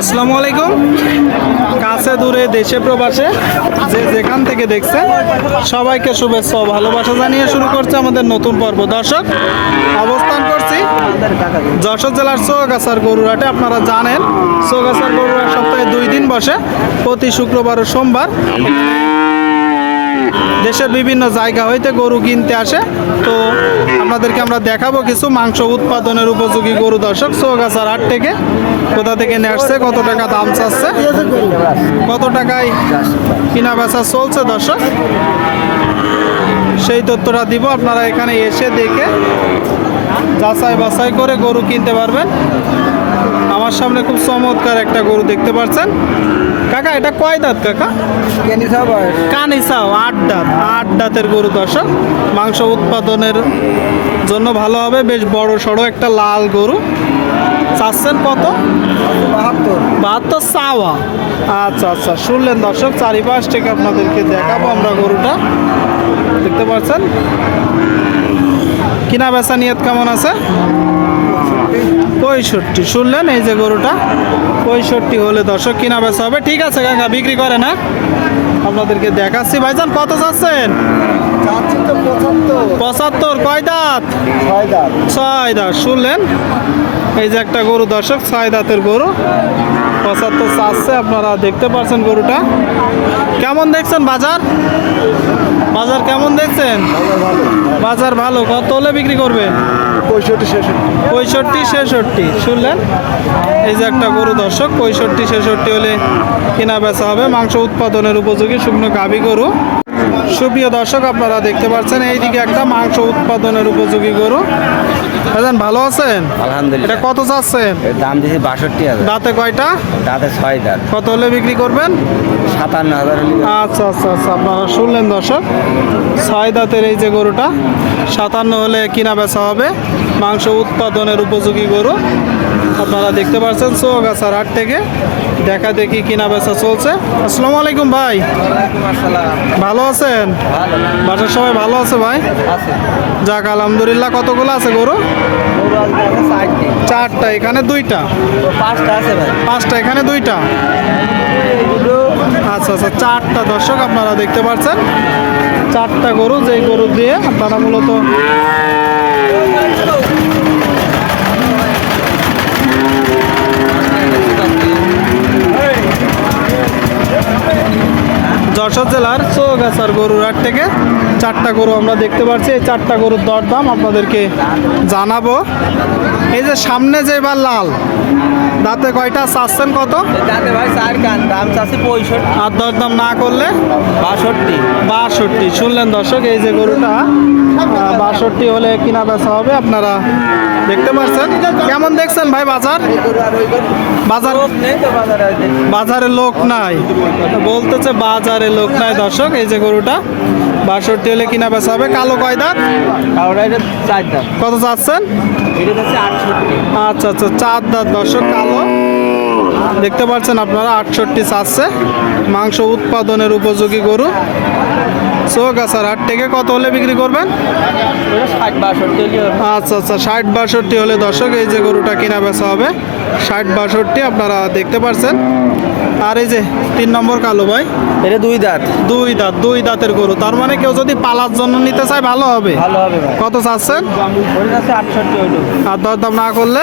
আসসালামু আলাইকুম। কাছে দূরে দেশে প্রবাসে যে যেখান থেকে দেখছেন, সবাইকে শুভেচ্ছা ভালোবাসা জানিয়ে শুরু করছে আমাদের নতুন পর্ব। দর্শক, অবস্থান করছি যশোর জেলার চৌগাছার গরুরাটে আপনারা জানেন, চৌগাছার গরুরা সপ্তাহে দুই দিন বসে। প্রতি শুক্রবার ও সোমবার দেশের বিভিন্ন জায়গা হইতে গরু কিনতে আসে। তো আপনাদেরকে আমরা দেখাবো কিছু মাংস উৎপাদনের উপযোগী গরু দর্শক, চৌগাছার হাট থেকে। কোথা থেকে নিয়ে আসছে, কত টাকা দাম চাচ্ছে? কত টাকায় কিনা বেচা চলছে দর্শক? সেই তথ্যটা দিব, আপনারা এখানে এসে দেখে যাচাই বাছাই করে গরু কিনতে পারবেন। আমার সামনে খুব চমৎকার একটা গরু দেখতে পাচ্ছেন। কাকা এটা কয় দাঁত কাকা? কানিসাও আট দাঁত। আট দাঁতের গরু দর্শক। মাংস উৎপাদনের জন্য ভালো হবে। বেশ বড় সড়ো একটা লাল গরু। চাচ্ছেন কত? বাহাত্তর। চাওয়া। আচ্ছা আচ্ছা। শুনলেন দর্শক চারিপাশ থেকে আপনাদেরকে দেখাবো আমরা গরুটা। দেখতে পাচ্ছেন? কিনা বেচা নিয়ত কেমন আছে? পঁয়ষট্টি। শুনলেন এই যে গরুটা? পঁয়ষট্টি হলে দর্শক কিনা বেচা হবে। ঠিক আছে কাকা বিক্রি করে না আপনাদেরকে দেখাচ্ছি। ভাইজান কত চাচ্ছেন পঁচাত্তর। কয় দাঁত? ছয় দাঁত। শুনলেন? এই যে একটা গরু দর্শক ছয় দাঁতের গরু। পঁচাত্তর চাচ্ছে আপনারা দেখতে পাচ্ছেন গরুটা। কেমন দেখছেন বাজার? বাজার কেমন দেখছেন? বাজার ভালো। কত হলে বিক্রি করবেন পঁয়ষট্টি ছেষট্টি। শুনলেন? এই যে একটা গরু দর্শক পঁয়ষট্টি ছেষট্টি হলে কেনা বেচা হবে। মাংস উৎপাদনের উপযোগী শুকনো গাভী গরু। সুপ্রিয় দর্শক আপনারা দেখতে পাচ্ছেন এইদিকে একটা মাংস উৎপাদনের উপযোগী গরু। ভাইজান ভালো আছেন? আলহামদুলিল্লাহ। এটা কত চাচ্ছেন? এর দাম দিয়েছি বাষট্টি হাজার। দাঁতে কয়টা? দাঁতে ছয় দাঁত। কত হলে বিক্রি করবেন? সাতান্ন হাজার আচ্ছা আচ্ছা আচ্ছা আপনারা শুনলেন দর্শক। ছয় দাঁতের এই যে গরুটা সাতান্ন হলে কিনা বেচা হবে। মাংস উৎপাদনের উপযোগী গরু। আপনারা দেখতে পাচ্ছেন চৌগাছার হাট থেকে। দেখা দেখি কিনা বেচা চলছে। আসসালামু আলাইকুম ভাই। ভালো আছেন? বাসার সবাই ভালো আছে ভাই? যাক আলহামদুলিল্লাহ কতগুলো আছে গরু? চারটা। এখানে দুইটা? পাঁচটা আছে পাঁচটা এখানে দুইটা? আচ্ছা আচ্ছা চারটা দর্শক আপনারা দেখতে পাচ্ছেন। চারটা গরু যেই গরু দিয়ে আপনারা মূলত যশোর জেলার চৌগাছার গরুর হাট থেকে চারটা গরু আমরা দেখতে পাচ্ছি এই চারটা গরুর দরদাম আপনাদেরকে জানাব। এই যে সামনে যে এবার লাল দাঁতে কয়টা চাচ্ছেন কত? দাঁতে ভাই চার কান দাম চাচ্ছি পঁয়ষট্টি। আর দরদাম না করলে? বাষট্টি। বাষট্টি। শুনলেন দর্শক এই যে গরুটা বাষট্টি হলে কিনা বেচা হবে আপনারা দেখতে পাচ্ছেন কেমন দেখছেন ভাই বাজার? বাজার বাজারে লোক নাই। বলতেছে বাজারে লোক নাই দর্শক এই যে গরুটা বাষট্টি হলে কিনা বেচা হবে। কালো কয় দাঁত? কত চাচ্ছেন? আচ্ছা আচ্ছা চার দাঁত দর্শক কালো। দেখতে পাচ্ছেন আপনারা আটষট্টি চাচ্ছে। মাংস উৎপাদনের উপযোগী গরু। চৌগাছার হাট থেকে কত হলে বিক্রি করবেন। আচ্ছা আচ্ছা ষাট বাষট্টি হলে দর্শক এই যে গরুটা কিনা বেচা হবে ষাট বাষট্টি আপনারা দেখতে পাচ্ছেন আর এই যে তিন নম্বর কালো ভাই এটা দুই দাঁত। দুই দাঁত দুই দাঁতের গরু। তার মানে কেউ যদি পালার জন্য নিতে চায় ভালো হবে। ভালো হবে কত চাচ্ছেন? আর দরদাম না করলে?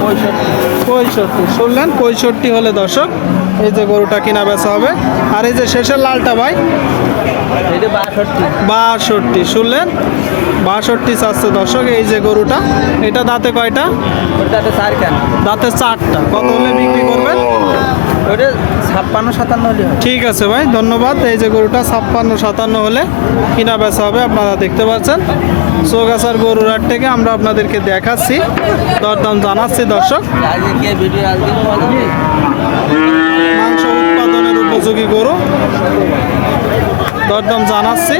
পঁয়ষট্টি পঁয়ষট্টি। শুনলেন? পঁয়ষট্টি হলে দর্শক এই যে গরুটা কিনা বেচা হবে। আর এই যে শেষের লালটা ভাই? বাষট্টি। শুনলেন? বাষট্টি চারশো দর্শক এই যে গরুটা। এটা দাঁতে কয়টা? দাঁতে চার দাঁতে চারটা। কত হলে বিক্রি করবেন? ছাপ্পান্ন, সাতান্ন হলে ঠিক আছে ভাই, ধন্যবাদ। এই যে গরুটা ছাপ্পান্ন, সাতান্ন হলে কিনা বেচা হবে, আপনারা দেখতে পাচ্ছেন। চৌগাছার গরুর হাট থেকে আমরা আপনাদেরকে দেখাচ্ছি, দরদাম জানাচ্ছি দর্শক। মাংস উৎপাদনের উপযোগী গরু, দরদাম জানাচ্ছি।